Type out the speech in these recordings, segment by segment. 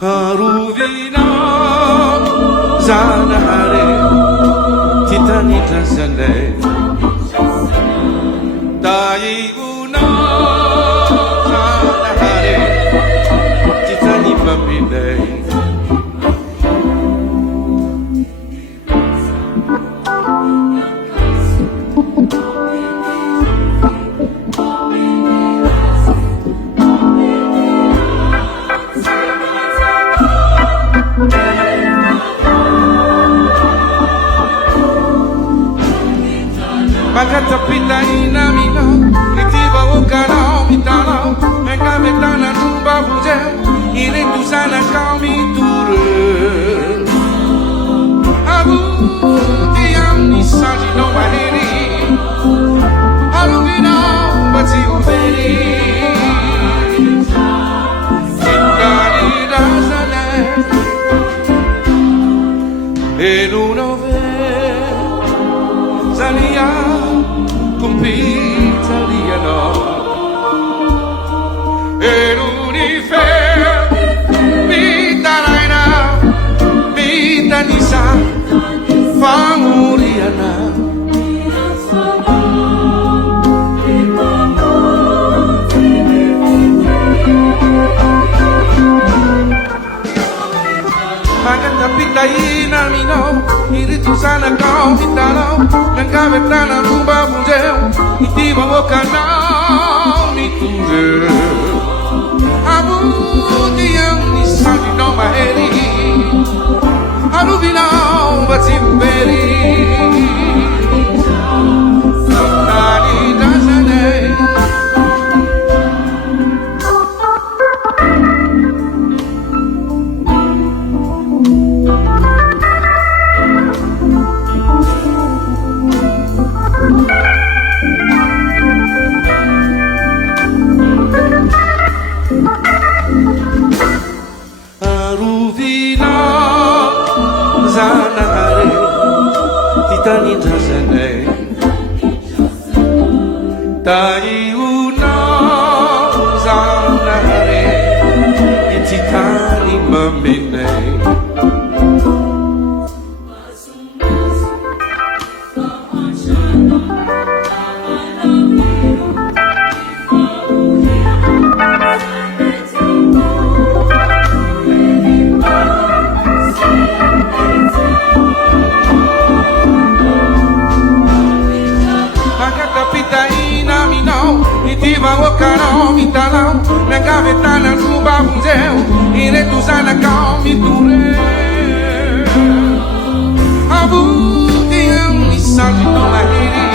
Aruvina zanahare titani transane Taiguna zanahare titani mamine Magata pita inamino, itiba ukana mitano, mega metana numba buje, ire tu sana kami ture. Abu diam ni saji no mahiri, aluvina bati uberi. Sindari razane, eluno ve, zalia. Italiano en unifer vita raina vita nisa famuriana Maganda pita ina mino iritu sana kau mitano nangabetana rumba bujeu itiba wakana miture abu diam ni sadi no maheri arubina bati beri Santani dasane Aruvina zanahare titani transane Taiuna zanahare titani mamine Itiba wakana mitala nagavetana ruba buzeu ire tu sana kau miture Abu diam misali no lahiri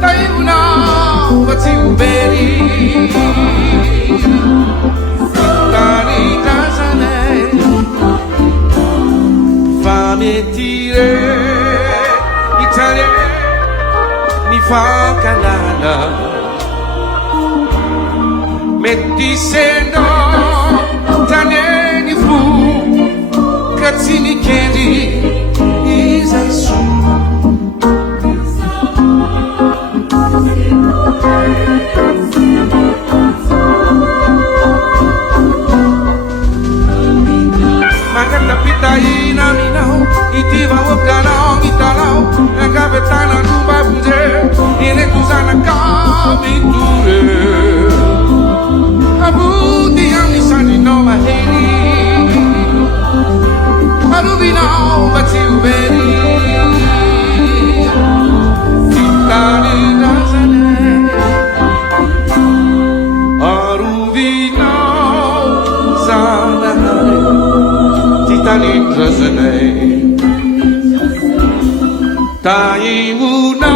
Taiuna bati uberi Sitani dasane Fametire Italia ni fa canana Metti seno taneni fu Katsini kendi Isai su Magata pita inamino Itiba wakana mitalao Nagavetana rumba buje Ine tuzana kami ture Abu diam ni sani no maheri Arubina bati uberi Sitani dasane Arubina zanahare Titani dasane Taiuna